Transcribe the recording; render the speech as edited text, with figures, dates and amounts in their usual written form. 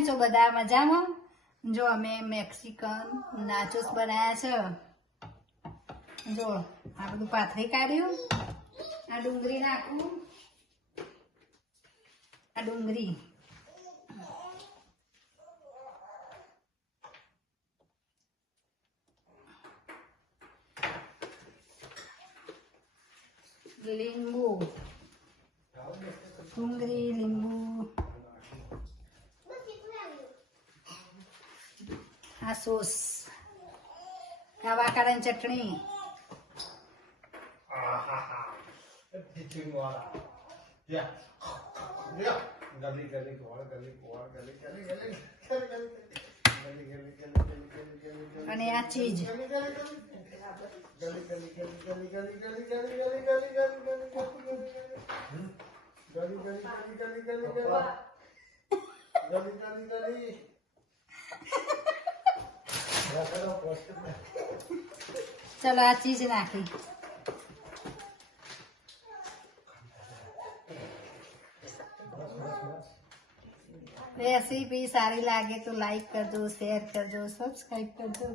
જો બધા મજામાં જો અમે મેક્સિકન નાચોસ બનાવ્યા છે જો આ બધું પાથરી કાઢ્યું આ ડુંગળી નાખું આ ડુંગળી લીંબુ ડુંગળી લીંબુ આ સોસ આ વાકાડાની ચટણી અને આ ચીજ ચલો આ ચીજ નાખી રેસીપી સારી લાગે તો લાઈક કરજો શેર કરજો સબસ્ક્રાઈબ કરજો